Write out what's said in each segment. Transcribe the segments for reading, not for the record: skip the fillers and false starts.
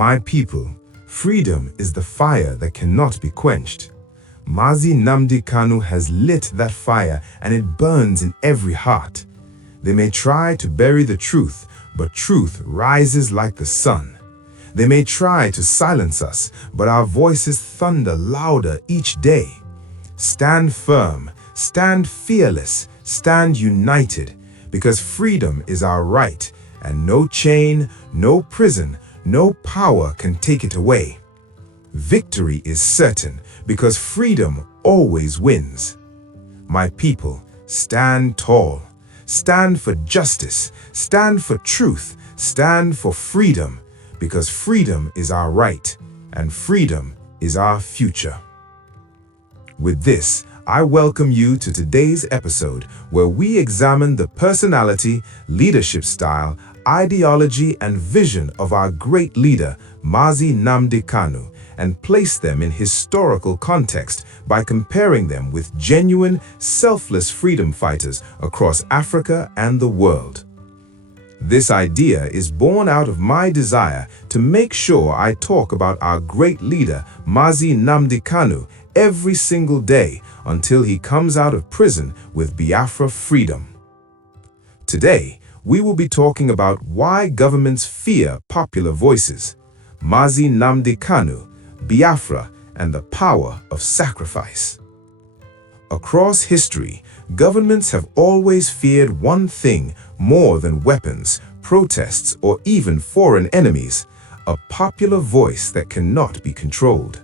My people, freedom is the fire that cannot be quenched. Mazi Nnamdi Kanu has lit that fire and it burns in every heart. They may try to bury the truth, but truth rises like the sun. They may try to silence us, but our voices thunder louder each day. Stand firm, stand fearless, stand united, because freedom is our right, and no chain, no prison, no power can take it away. Victory is certain, because freedom always wins. My people, stand tall. Stand for justice, stand for truth, stand for freedom, because freedom is our right, and freedom is our future. With this, I welcome you to today's episode where we examine the personality, leadership style, ideology, and vision of our great leader, Mazi Nnamdi Kanu, and place them in historical context by comparing them with genuine, selfless freedom fighters across Africa and the world. This idea is born out of my desire to make sure I talk about our great leader, Mazi Nnamdi Kanu, every single day until he comes out of prison with Biafra freedom. Today, we will be talking about why governments fear popular voices, Mazi Nnamdi Kanu, Biafra, and the power of sacrifice. Across history, governments have always feared one thing more than weapons, protests, or even foreign enemies: a popular voice that cannot be controlled.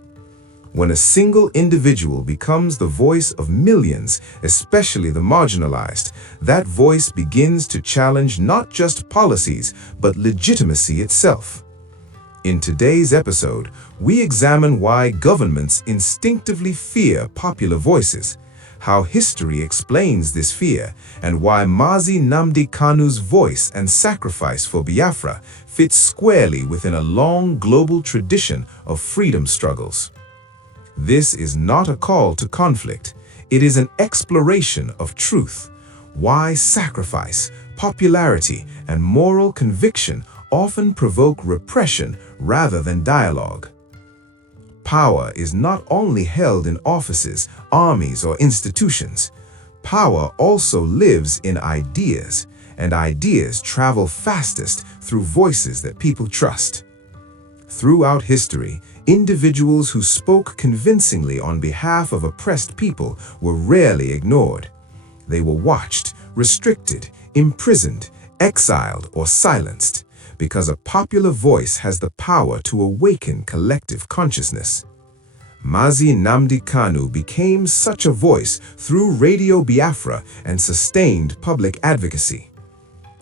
When a single individual becomes the voice of millions, especially the marginalized, that voice begins to challenge not just policies, but legitimacy itself. In today's episode, we examine why governments instinctively fear popular voices, how history explains this fear, and why Mazi Nnamdi Kanu's voice and sacrifice for Biafra fits squarely within a long global tradition of freedom struggles. This is not a call to conflict. It is an exploration of truth, why sacrifice, popularity, and moral conviction often provoke repression rather than dialogue. Power is not only held in offices, armies, or institutions. Power also lives in ideas, and ideas travel fastest through voices that people trust. Throughout history, individuals who spoke convincingly on behalf of oppressed people were rarely ignored. They were watched, restricted, imprisoned, exiled, or silenced, because a popular voice has the power to awaken collective consciousness. Mazi Nnamdi Kanu became such a voice through Radio Biafra and sustained public advocacy.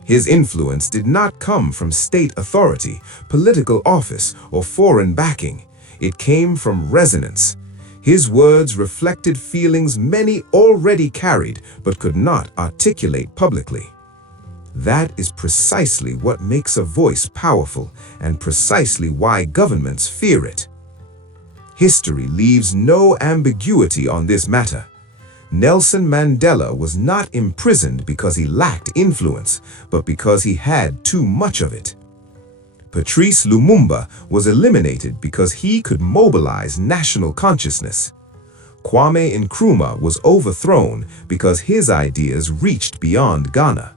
His influence did not come from state authority, political office, or foreign backing. It came from resonance. His words reflected feelings many already carried but could not articulate publicly. That is precisely what makes a voice powerful and precisely why governments fear it. History leaves no ambiguity on this matter. Nelson Mandela was not imprisoned because he lacked influence, but because he had too much of it. Patrice Lumumba was eliminated because he could mobilize national consciousness. Kwame Nkrumah was overthrown because his ideas reached beyond Ghana.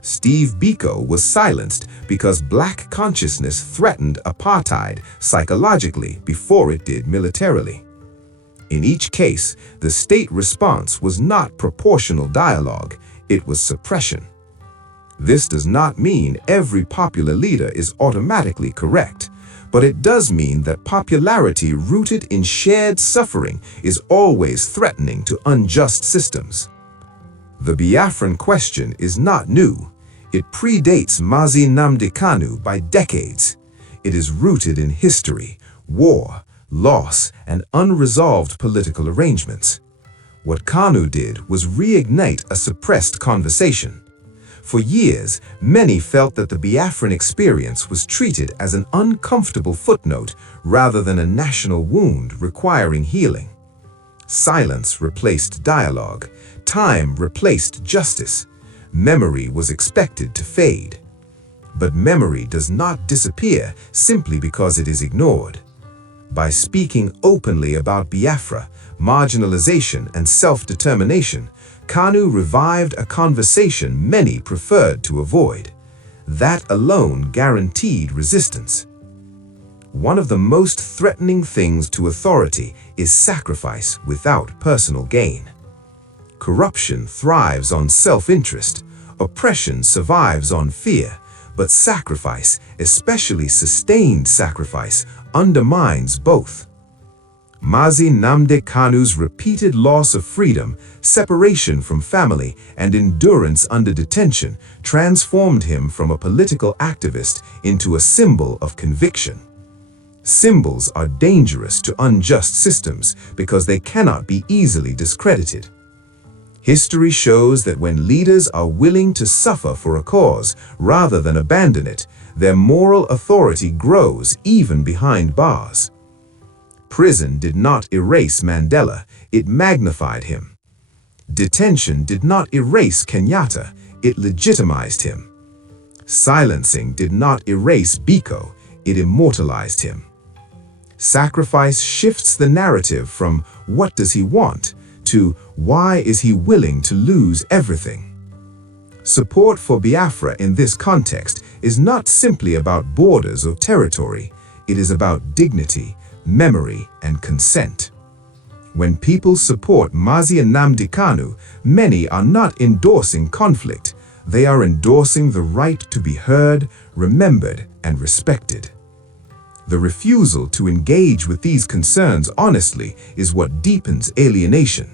Steve Biko was silenced because Black consciousness threatened apartheid psychologically before it did militarily. In each case, the state response was not proportional dialogue, it was suppression. This does not mean every popular leader is automatically correct, but it does mean that popularity rooted in shared suffering is always threatening to unjust systems. The Biafran question is not new. It predates Mazi Nnamdi Kanu by decades. It is rooted in history, war, loss, and unresolved political arrangements. What Kanu did was reignite a suppressed conversation. For years, many felt that the Biafran experience was treated as an uncomfortable footnote rather than a national wound requiring healing. Silence replaced dialogue. Time replaced justice. Memory was expected to fade. But memory does not disappear simply because it is ignored. By speaking openly about Biafra, marginalization, and self-determination, Kanu revived a conversation many preferred to avoid. That alone guaranteed resistance. One of the most threatening things to authority is sacrifice without personal gain. Corruption thrives on self-interest, oppression survives on fear, but sacrifice, especially sustained sacrifice, undermines both. Mazi Nnamdi Kanu's repeated loss of freedom, separation from family, and endurance under detention transformed him from a political activist into a symbol of conviction. Symbols are dangerous to unjust systems because they cannot be easily discredited. History shows that when leaders are willing to suffer for a cause rather than abandon it, their moral authority grows even behind bars. Prison did not erase Mandela, it magnified him. Detention did not erase Kenyatta, it legitimized him. Silencing did not erase Biko, it immortalized him. Sacrifice shifts the narrative from "what does he want?" to "why is he willing to lose everything?" Support for Biafra in this context is not simply about borders or territory, it is about dignity, memory, and consent. When people support Mazi Nnamdi Kanu, many are not endorsing conflict, they are endorsing the right to be heard, remembered, and respected. The refusal to engage with these concerns honestly is what deepens alienation.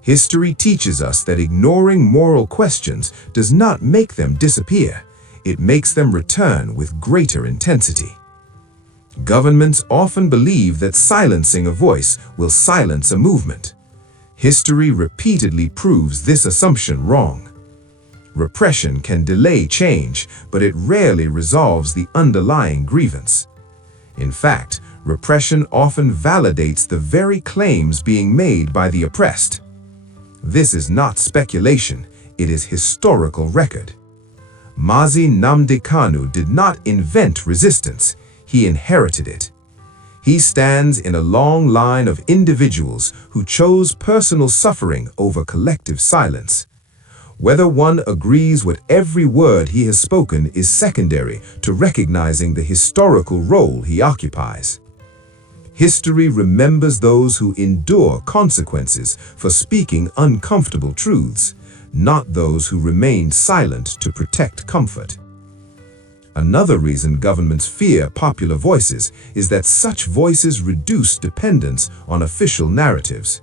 History teaches us that ignoring moral questions does not make them disappear, it makes them return with greater intensity. Governments often believe that silencing a voice will silence a movement. History repeatedly proves this assumption wrong. Repression can delay change, but it rarely resolves the underlying grievance. In fact, repression often validates the very claims being made by the oppressed. This is not speculation, it is historical record. Mazi Nnamdi Kanu did not invent resistance, he inherited it. He stands in a long line of individuals who chose personal suffering over collective silence. Whether one agrees with every word he has spoken is secondary to recognizing the historical role he occupies. History remembers those who endure consequences for speaking uncomfortable truths, not those who remain silent to protect comfort. Another reason governments fear popular voices is that such voices reduce dependence on official narratives.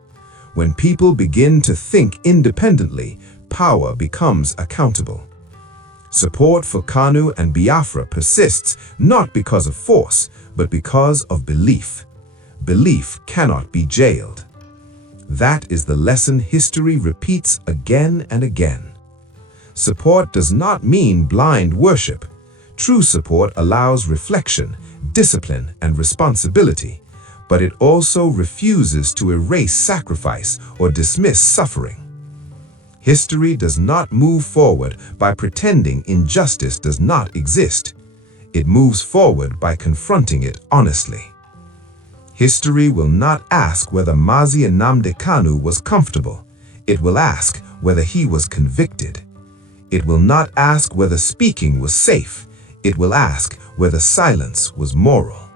When people begin to think independently, power becomes accountable. Support for Kanu and Biafra persists not because of force, but because of belief. Belief cannot be jailed. That is the lesson history repeats again and again. Support does not mean blind worship. True support allows reflection, discipline, and responsibility, but it also refuses to erase sacrifice or dismiss suffering. History does not move forward by pretending injustice does not exist. It moves forward by confronting it honestly. History will not ask whether Mazi Nnamdi Kanu was comfortable. It will ask whether he was convicted. It will not ask whether speaking was safe. It will ask whether silence was moral.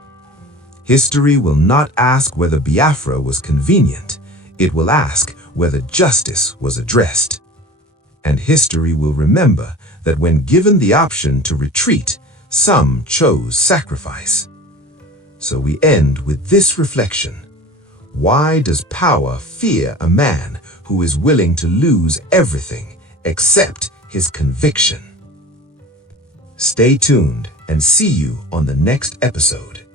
History will not ask whether Biafra was convenient. It will ask whether justice was addressed. And history will remember that when given the option to retreat, some chose sacrifice. So we end with this reflection. Why does power fear a man who is willing to lose everything except his conviction? Stay tuned and see you on the next episode.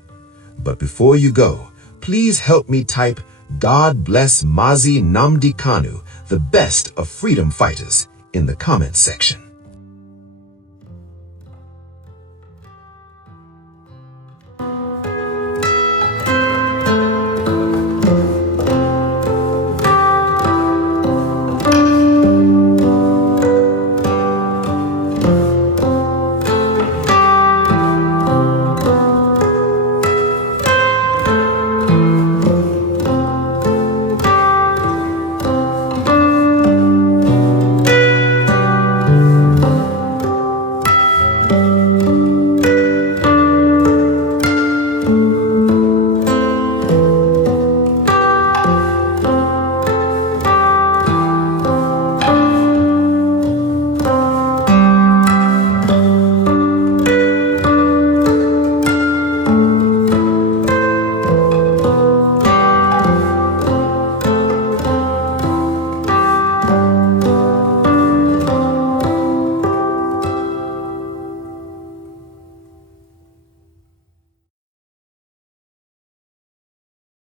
But before you go, please help me type "God bless Mazi Nnamdi Kanu, the best of freedom fighters," in the comments section.